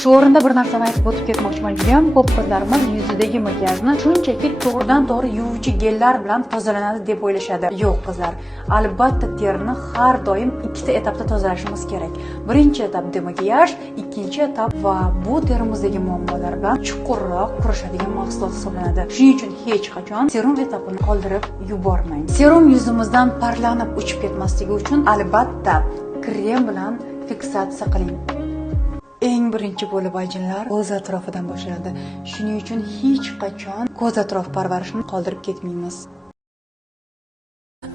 Shu o'rinda bir narsani aytib o'tib ketmoqchiman. Judayam ko'p qizlarimiz yuzidagi makiyajni shunchaki to'g'ridan-to'g'ri yuvuvchi gellar bilan tozalanadi deb o'ylashadi. Yo'q qizlar, albatta terini har doim ikkita etapda tozalashimiz kerak. Birinchi etap demakiyaj, ikkinchi etap va bu terimizdagi muammolar bilan chuqurroq kurashadigan mahsulot hisoblanadi. Shuning uchun hech qachon serum etapini qoldirib yubormang. Serum yuzimizdan parlanib uchib ketmasligi uchun albatta krem bilan fiksatsiya qiling. Eng birinchi bo'lib ajinlar ko'z atrofidan boshlanadi. Shuning uchun hech qachon ko'z atrof parvarishini qoldirib ketmaymiz.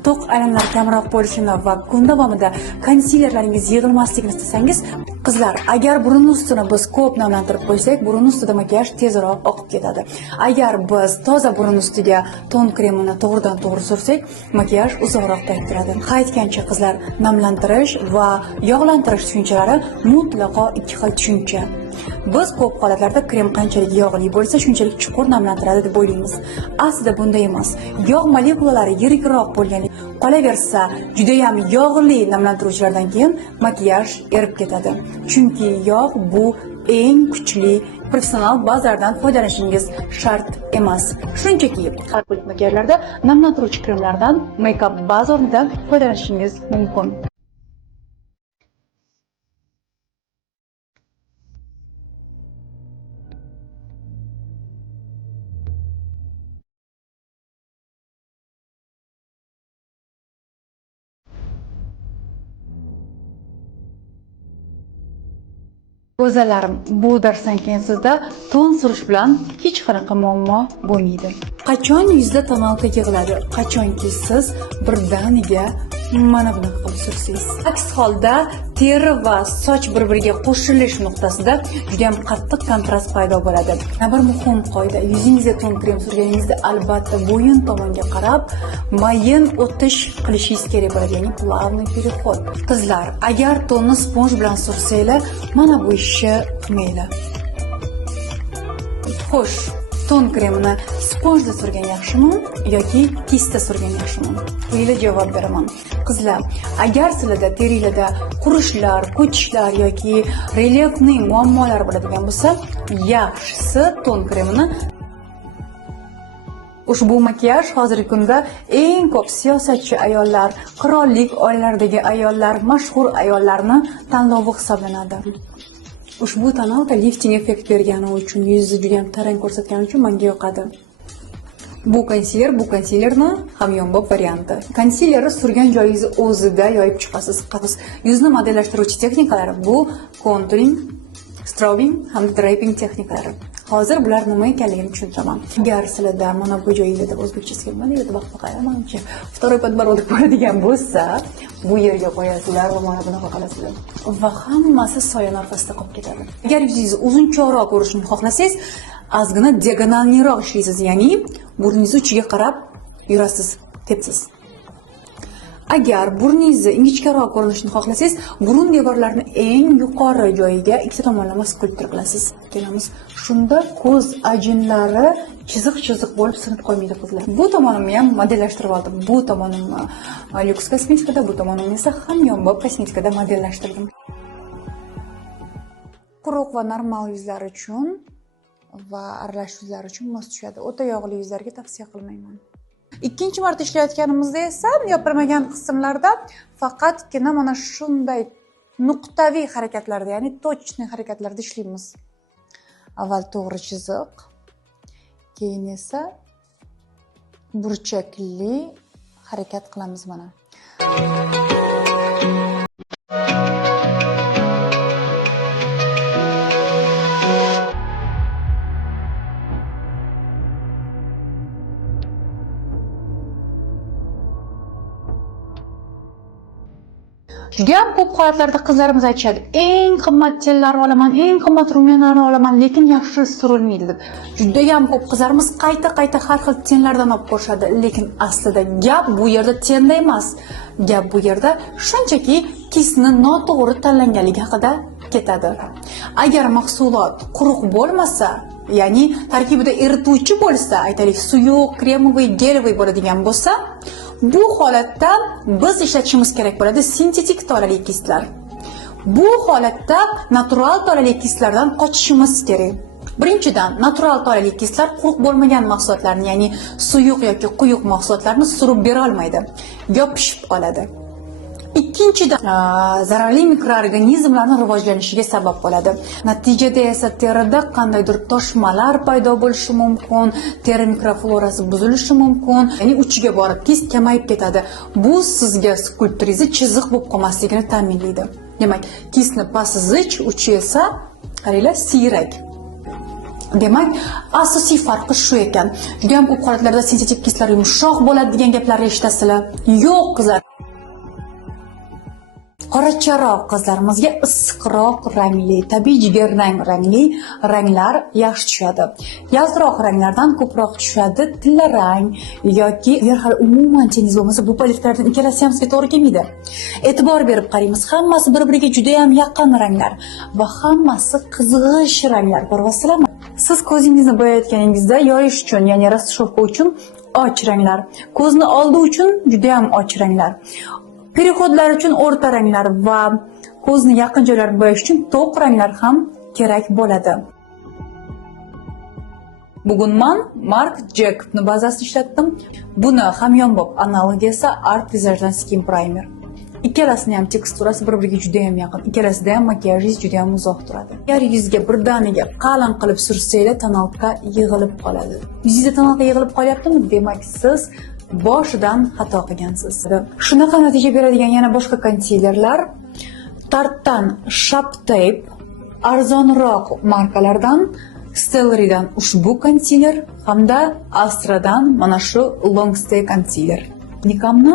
To'q aylanlar kamroq bo'lishini va kun davomida konsilerlaringiz yig'ilmasligini istasangiz, qizlar, agar burun ustini biz ko'p namlantirib qo'ysak, burun ustida makiyaj tezroq oqib ketadi. Agar biz toza burun ustiga ton kremini to'g'ridan-to'g'ri sursak, makiyaj uzoqroq davom etadi. Aytgancha qizlar, namlantirish va yog'lantirish tushunchalari mutlaqo ikki xil tushuncha. Biz ko'p holatlarda krem qanchalik yog'li bo'lsa, shunchalik chuqur namlantiradi deb o'ylaymiz. Aslida bunday emas. Yog' molekulalari yirikroq bo'lganlik qolaversa, juda ham yog'li namlantiruvchilardan keyin makiyaj erib ketadi. Chunki yog' bu eng kuchli professional bazalardan foydalanishingiz shart emas. Shunchaki har bir makiyajlarda namlantiruvchi kremlardan, make-up baza o'rnidan foydalanishingiz mumkin. Go'zallarim, bu darsdan keyin sizda ton surish bilan hech qanaqa muammo bo'lmaydi. Qachon yuzda tonalka yig'iladi? Qachonki siz birdaniga mana bunaqa qilib sursangiz. Aks holda teri va soch bir-biriga qo'shilish nuqtasida juda ham qattiq kontrast paydo bo'ladi. Yana bir muhim qoida, yuzingizga ton krem surganingizda albatta bo'yin tomonga qarab mayin o'tish qilishingiz kerak bo'ladi, ya'ni plavniy переход. Qizlar, agar tonni sponj bilan sursanglar, mana bu ishni qilmanglar. Xo'sh, ton kremini sponjda surgan yaxshimi yoki kisda surgan yaxshimi? Quyida javob beraman. Qizlar, agar sizlarda teringizda qurishlar, ko'chishlar yoki relyefning muammolari bo'ladigan bo'lsa, yaxshisi ton kremini. Ushbu makiyaj hozirgi kunda eng ko'p siyosatchi ayollar, qirollik oilalaridagi ayollar, mashhur ayollarni tanlovi hisoblanadi. Ushbu tonalka lifting effekt bergani uchun, yuzni juda ham tarang ko'rsatgani uchun menga yoqadi. Bu konsilerni hamyonbop varianti. Konsilerni surgan joyingiz o'zida yoyib chiqasiz. Yuzni modellashtiruvchi texnikalari bu contouring, strobing hamda draping texnikalari. Hozir bular nima ekanligini tushuntiraman. Agar sizlarda mana bu joyingizda o'zbekchasi kelmaydi, vaqtni qayermanchi, второй подбородок bo'ladigan bo'lsa, bu yerga qo'yasizlar va mana bunaqa qilasizlar. Va hammasi soya orqasida qolib ketadi. Agar yuzingizni uzunchoqroq ko'rishni xohlasangiz, ozgina diagonalniroq ishlaysiz, ya'ni burningizni uchiga qarab yurasiz, tepsiz. Agar burningizni ingichkaroq ko'rinishini xohlasangiz, burun devorlarini eng yuqori joyiga ikkita tomonlama skulptur qilasiz. Kelamiz. Shunda ko'z ajinlari chiziq-chiziq bo'lib sinib qolmaydi qizlar. Bu tomonimni ham modellashtirib oldim. Bu tomonimni Lux kosmetikada, bu tomonimni esa hamyonbop kosmetikada modellashtirdim. Quruq va normal yuzlar uchun va aralash yuzlar uchun mos tushadi. O'ta yog'li yuzlarga tavsiya qilmayman. Ikkinchi marta ishlayotganimizda esa yopirmagan qismlarda faqatgina mana shunday nuqtaviy harakatlarda, ya'ni точный harakatlarda ishlaymiz. Avval to'g'ri chiziq, keyin esa burchakli harakat qilamiz mana. Judayam ko'p holatlarda qizlarimiz aytishadi, eng qimmat tellarni olaman, eng qimmat rumyanlarni olaman, lekin yaxshi surilmaydi deb. Judayam ko'p qizlarimiz qayta har xil tenlardan olib ko'rishadi, lekin aslida gap bu yerda tenda emas. Gap bu yerda shunchaki kisni noto'g'ri tanlanganligi haqida ketadi. Agar mahsulot quruq bo'lmasa, ya'ni tarkibida erituvchi bo'lsa, aytaylik suyuq, kremoviy, geloviy bo'ladigan bo'lsa, bu holatda biz ishlatishimiz kerak bo'ladi sintetik tolali kislar. Bu holatda natural tolali kislardan qochishimiz kerak. Birinchidan, natural tolali kislar quruq bo'lmagan mahsulotlarni, ya'ni suyuq yoki quyuq mahsulotlarni surib bera olmaydi, yopishib qoladi. Ikkinchidan, zararli mikroorganizmlarning rivojlanishiga sabab bo'ladi. Natijada esa terida qandaydir toshmalar paydo bo'lishi mumkin, teri mikroflorasi buzilishi mumkin, ya'ni uchiga borib kis kamayib ketadi. Bu sizga skulpturingizni chiziq bo'lib qolmasligini ta'minlaydi. Demak, kisni pasti zich, uchi esa qaranglar siyrak. Demak, asosiy farqi shu ekan. Juda ham ko'p holatlarda sintetik kislar yumshoq bo'ladi degan gaplarni eshitasizlar. Yo'q qizlar. Qoracharoq qizlarimizga issiqroq rangli, tabiiy jigarrang rangli ranglar yaxshi tushadi. Yaltiroq ranglardan ko'proq tushadi tilla rang yoki agar hali umuman tengingiz bo'lmasa, bu paletlardan ikkalasi ham sizga to'g'ri kelmaydi. E'tibor berib qaraymiz, hammasi bir-biriga juda ham yaqin ranglar va hammasi qizg'ish ranglar. Ko'ryapsizlarmi? Siz ko'zingizni bo'yayotganingizda yoyish uchun, ya'ni расшифровка uchun och ranglar, ko'zni oldi uchun juda ham och ranglar, perihodlar uchun o'rta ranglar va ko'zni yaqin joylarni bo'yash uchun to'q ranglar ham kerak bo'ladi. Bugun men Marc Jacobs'ni bazasini ishlatdim. Buni hamyonbop analogi esa Art Visage Skin Primer. Ikkalasining ham teksturasi bir-biriga juda ham yaqin. Ikkalasida ham makiyajingiz juda ham uzoq turadi. Agar yuzga birdaniga qalin qilib sursanglar, tonalka yig'ilib qoladi. Yuzingizda tonalka yig'ilib qolyaptimi? Demak, siz boshidan xato qilgansiz. Shunaqa natija beradigan yana boshqa konsilerlar Tartedan Shape Tape, arzonroq markalardan Stellary'dan ushbu konsiler hamda Astradan mana shu Long Stay konsiler. Nikamni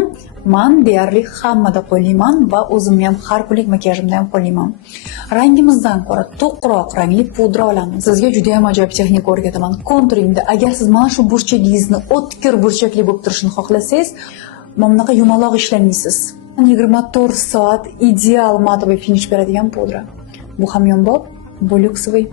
men deyarli hammada qo'llayman va o'zimni ham har kunlik makiyajimda ham qo'llayman. Rangimizdan ko'ra to'qroq rangli pudra olamiz. Sizga juda ham ajoyib texnika o'rgataman. Konturingda agar siz mana shu burchagingizni o'tkir burchakli bo'lib turishini xohlasangiz, mana bunaqa yumaloq ishlamaysiz. 24 soat ideal matoviy finish beradigan pudra. Bu hamyonbop, bu lyuksovый.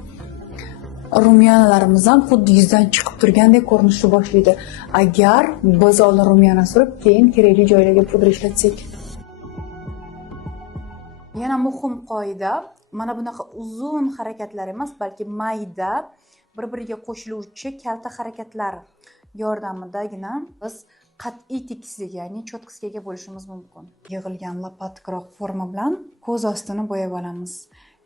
Rumyanalarimiz ham xuddi yuzdan chiqib turgandek ko'rinishni boshlaydi. Agar biz oldin rumyana surib, keyin kerakli joylarga pudra ishlatsak. Yana muhim qoida, mana bunaqa uzun harakatlar emas, balki mayda, bir-biriga qo'shiluvchi kalta harakatlar yordamidagina biz qat'iy tekislik, ya'ni cho'tqisga bo'lishimiz mumkin. Yig'ilgan lopatkroq forma bilan ko'z ostini bo'yab olamiz.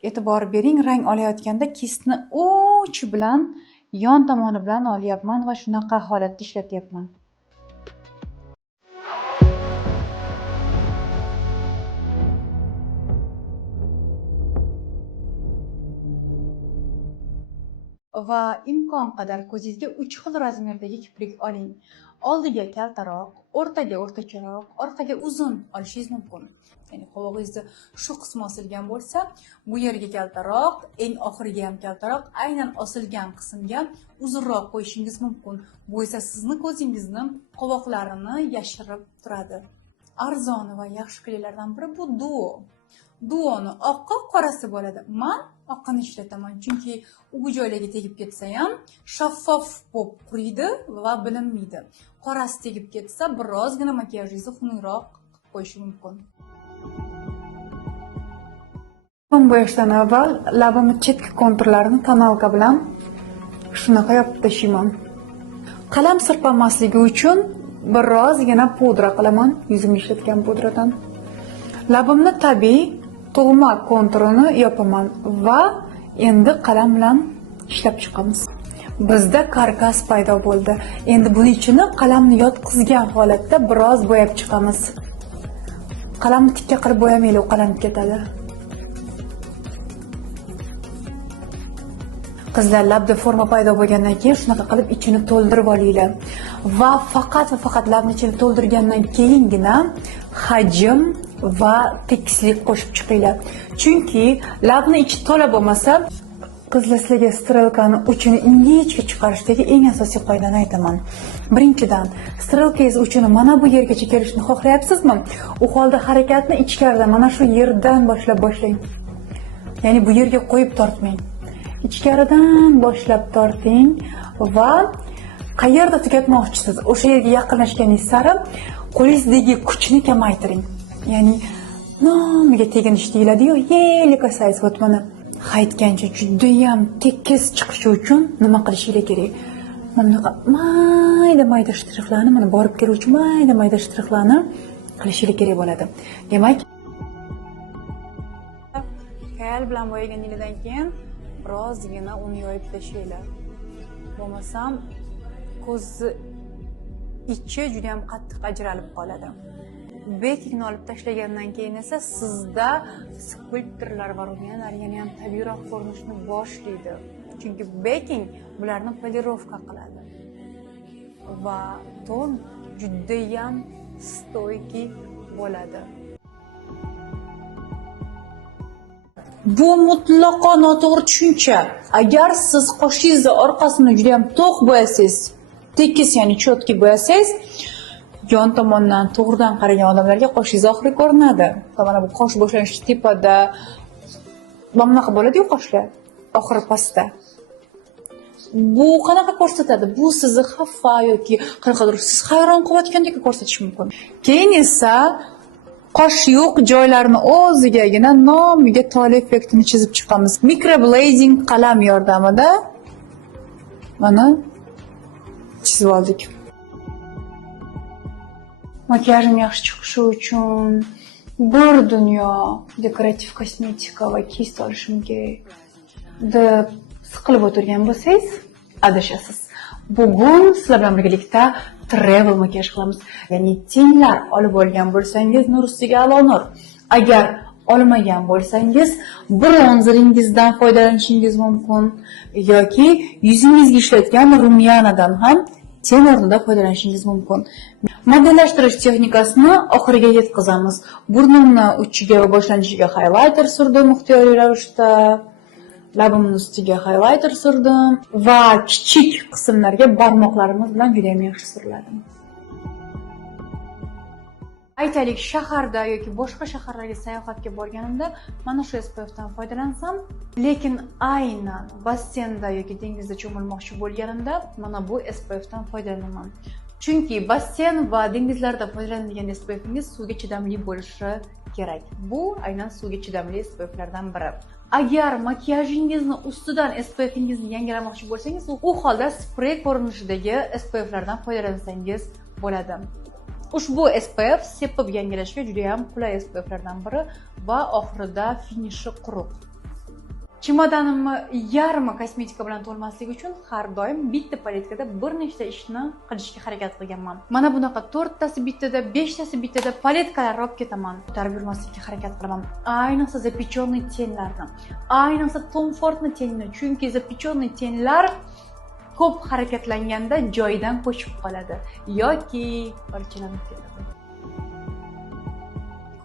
E'tibor bering, rang olayotganda kisni uchi bilan yon tomoni bilan olyapman va shunaqa holatda ishlatyapman. Va imkon qadar ko'zingizga 3 xil razmerdagi kiprik oling. Oldiga kaltaroq, o'rtaga o'rtacharoq, orqaga uzun olishingiz mumkin. Ya'ni qovog'ingizda shu qismi osilgan bo'lsa, bu yerga kaltaroq, eng oxiriga ham kaltaroq, aynan osilgan qismga uzunroq qo'yishingiz mumkin. Bu esa sizni ko'zingizni qovoqlarini yashirib turadi. Arzoni va yaxshi kleylardan biri bu duo. Duoni oqqa qorasi bo'ladi. Men oqqani ishlataman, chunki u joylarga tegib ketsa ham shaffof bo'lib quriydi va bilinmaydi. Qorasi tegib ketsa, birozgina makiyajingizni xunukroq qilib qo'yishi mumkin. Bo'yashdan avval labimni chetki konturlarini tonalka bilan shunaqa yopib tashlayman. Qalam sirpanmasligi uchun birozgina pudra qilaman, yuzimga ishlatgan pudradan. Labimni tabiiy tug'ma konturini yopaman va endi qalam bilan ishlab chiqamiz. Bizda karkas paydo bo'ldi. Endi buning uchun qalamni yotqizgan holatda biroz bo'yab chiqamiz. Qalamni tikka qilib bo'yamaylik, u qalam ketadi. Qizlar labda forma paydo bo'lgandan keyin shunaqa qilib ichini to'ldirib olinglar. Va faqat labni ichini to'ldirgandan keyingina hajm va tekislik qo'shib chiqinglar. Chunki labni ichi to'la bo'lmasa, qizlar sizlarga strelkani uchini ingichka chiqarishdagi eng asosiy qoidani aytaman. Birinchidan, strelkangiz uchini mana bu yergacha kelishini xohlayapsizmi? U holda harakatni ichkaridan mana shu yerdan boshlab boshlang. Ya'ni bu yerga qo'yib tortmang. Ichkaridan boshlab torting va qayerda tugatmoqchisiz, o'sha yerga yaqinlashganingiz sari qo'lingizdagi kuchni kamaytiring. Ya'ni nomiga teginish deyiladi-yu, yelika sayz mana aytgancha judayam tekis chiqishi uchun nima qilishinglar kerak? Mana bunaqa mayda shtrixlarni, mana borib keluvchi mayda shtrixlarni qilishinglar kerak bo'ladi. Demak, xayol bilan bo'yaganingizdan keyin birozgina uni yoyib tashlaylar. Bo'lmasam ko'zni ichi juda ham qattiq ajralib qoladi. Bekingni olib tashlagandan keyin esa sizda skulptorlar va rumyalar yana ham tabiiyroq ko'rinishni boshlaydi. Chunki beking bularni polirovka qiladi va ton juda ham stoyki bo'ladi. Bu mutlaqo noto'g'ri tushuncha. Agar siz qoshingizni orqasini juda ham to'q bo'yasangiz, tekis ya'ni chotki bo'yasangiz, yon tomondan to'g'ridan qaragan odamlarga qoshingiz oxiri ko'rinadi. Mana bu qosh boshlanishi tepada bunaqa bo'ladi-yu qoshlar, oxiri pastda. Bu qanaqa ko'rsatadi? Bu sizni xafa yoki qanaqadir siz hayron qolayotgandek ko'rsatishi mumkin. Keyin esa qosh yo'q joylarni o'zigagina nomiga tole effektini chizib chiqamiz. Microblazing qalam yordamida mana chizib oldik. Makiyajim yaxshi chiqishi uchun bir dunyo dekorativ kosmetika va kiy solishim kerak deb siqilib o'tirgan bo'lsangiz, adashasiz. Bugun sizlar bilan birgalikda travel makiyaj qilamiz. Ya'ni tenglar olib olgan bo'lsangiz, nur ustiga a'lo nur. Agar olmagan bo'lsangiz, bronzeringizdan foydalanishingiz mumkin yoki yuzingizga ishlatgan rumyanadan ham ten o'rnida foydalanishingiz mumkin. Modellashtirish texnikasini oxiriga yetkazamiz. Burnimni uchiga va boshlanishiga highlighter surdim ixtiyoriy ravishda. Labimning ustiga highlighter surdim va kichik qismlarga barmoqlarimiz bilan juda ham yaxshi surladim. Aytaylik, shaharda yoki boshqa shaharlarga sayohatga borganimda mana shu SPF dan foydalansam, lekin aynan bassenda yoki dengizda cho'milmoqchi bo'lganimda mana bu SPF dan foydalanaman. Chunki bassen va dengizlarda foydalanilgan SPFingiz suvga chidamli bo'lishi kerak. Bu aynan suvga chidamli SPFlardan biri. Agar makiyajingizni ustidan SPFingizni yangilamoqchi bo'lsangiz, u holda sprey ko'rinishidagi SPFlardan foydalansangiz bo'ladi. Ushbu SPF sepib yangilashga juda ham qulay SPFlardan biri va oxirida finishi quruq. Chimodanimni yarmi kosmetika bilan to'lmasligi uchun har doim bitta paletkada bir nechta ishni qilishga harakat qilganman. Mana bunaqa 4 tasi bittada, 5 tasi bittada paletkalar olib ketaman. Ko'tarib yurmaslikka harakat qilaman. Ayniqsa zapechonniy tenlarni, ayniqsa Tom Fordni tenini, chunki zapechonniy tenlar ko'p harakatlanganda joyidan ko'chib qoladi yoki parchalanib ketadi.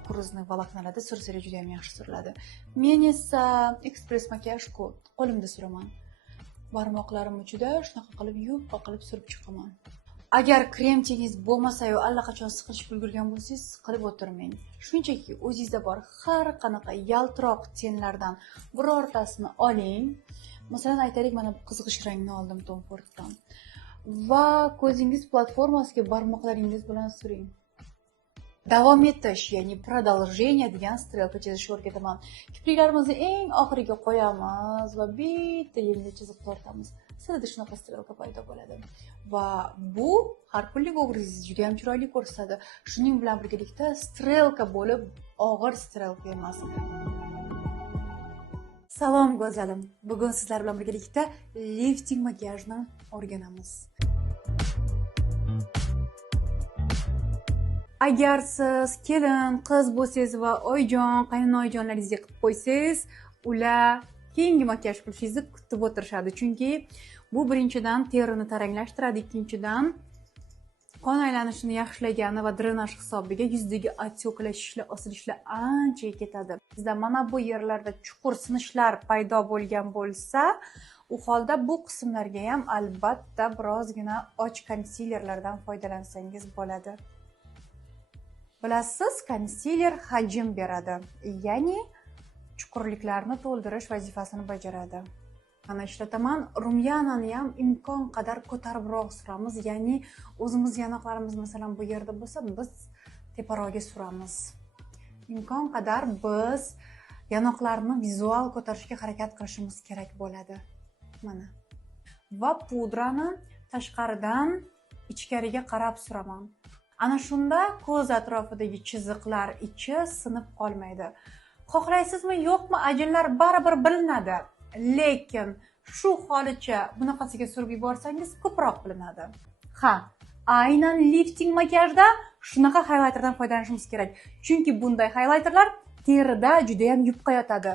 Kuruzni voloknalarda sursari juda ham yaxshi suriladi. Men esa ekspress makiyajku qo'limda suraman. Barmoqlarim uchida shunaqa qilib yupqa qilib surib chiqaman. Agar krem tengingiz bo'lmasa-yu allaqachon siqilishib ulgurgan bo'lsangiz, siqilib o'tirmang. Shunchaki o'zingizda bor har qanaqa yaltiroq tenlardan birortasini oling. Masalan, aytaylik, mana bu qizg'ish rangni oldim Tom Forddan. Va ko'zingiz platformasiga barmoqlaringiz bilan suring. Davom etish, ya'ni продолжение degan strelka chizishni o'rgataman. Kipriklarimizni eng oxiriga qo'yamiz va bitta yengil chizib tortamiz. Sizda shunaqa strelka paydo bo'ladi. Va bu har kunlik obrazingizni juda ham chiroyli ko'rsatadi. Shuning bilan birgalikda strelka bo'lib, og'ir strelka emas. Salom go'zalim. Bugun sizlar bilan birgalikda lifting makiyajni o'rganamiz. Agar siz kelin, qiz bo'lsangiz va oyijon, qaynona-oyijonlaringizga qilib qo'ysangiz, ular keyingi makiyaj qilishingizni kutib o'tirishadi. Chunki bu birinchidan terini taranglashtiradi, ikkinchidan qon aylanishini yaxshilagani va drenaj hisobiga yuzdagi otyoklashishlar, osilishlar ancha ketadi. Bizda mana bu yerlarda chuqur sinishlar paydo bo'lgan bo'lsa, u holda bu qismlarga ham albatta birozgina och konsilerlardan foydalansangiz bo'ladi. Bilasiz, konsiler hajm beradi, ya'ni chuqurliklarni to'ldirish vazifasini bajaradi. Mana ishlataman, rumyanani ham imkon qadar ko'taribroq suramiz, ya'ni o'zimiz yanoqlarimiz masalan bu yerda bo'lsa, biz teparoqga suramiz. imkon qadar biz yanoqlarni vizual ko'tarishga harakat qilishimiz kerak bo'ladi. Mana. Va pudrani tashqaridan ichkariga qarab suraman. Ana shunda ko'z atrofidagi chiziqlar ichi sinib qolmaydi. Xohlaysizmi, yo'qmi, ajinlar baribir bilinadi. Lekin shu holicha bunaqasiga surib yuborsangiz ko'proq bilinadi. Ha, aynan lifting makiyajda shunaqa highlighterdan foydalanishimiz kerak. Chunki bunday highlighterlar terida juda ham yupqa yotadi.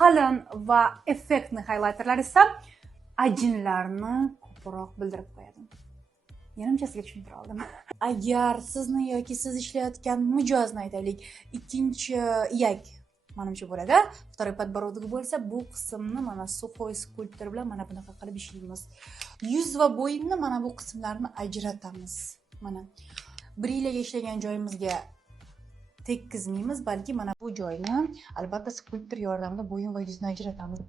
Qalin va effektli highlighterlar esa ajinlarni ko'proq bildirib qo'yadi. Yanimcha sizga tushuntira oldim. Agar sizni yoki siz ishlayotgan mijozni aytaylik, ikkinchi iyak manimcha bo'ladi. Второй подбородок bo'lsa, bu qismni mana suxoy skulptor bilan mana bunaqa qilib ishlaymiz. Yuz va bo'yinni mana bu qismlarni ajratamiz. Mana brilaga ishlagan joyimizga tekkizmaymiz, balki mana bu joyni albatta skulptor yordamida bo'yin va yuzni ajratamiz.